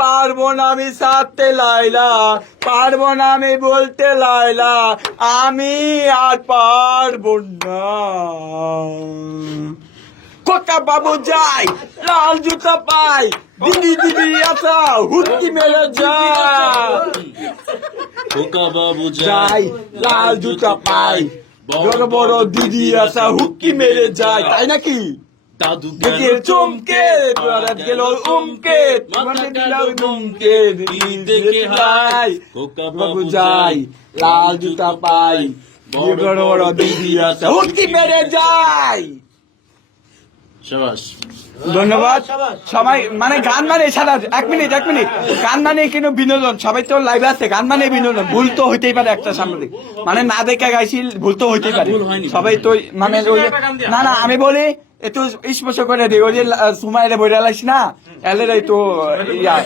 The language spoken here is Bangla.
পারবো না আমি সাথে লাইলা, পারবো না আমি বলতে লাইলা, আমি আর পারবো না। খোকা বাবু যাই, লাল জুতা পাই, দিদি দিদি আসা হুটকি মেরে যায়। খোকা বাবু যাই, লাল জুতা পাই, বড় বড় দিদি আসা হুটকি মেরে যায়, তাই নাকি? দাদু গেল চমকে, বেড়াত গেল উমকে, তোমাকে দিলাম দুমকে, দেখে হাই। খোকা বাবু যাই, লাল জুতা পাই, বড় বড় দিদি আসা হুটকি মেরে যায়। শাবাশ। ধন্যবাদ সবাই। মানে গান মানে সারা এক মিনিট গান মানে কিন্তু বিনোদন, সবাই তো লাইভ আছে, গান মানে বিনোদন, ভুল তো হইতেই পারে একটা সামনে, মানে না দেখে গাইছি, ভুল তো হইতেই পারে, ভুল হয়নি। সবাই তো মানে ওই না না আমি বলি একটু স্পষ্ট করে দিই, ওই যে সুমাইলে বইরা লাইস না এলেরাই তো ইয়া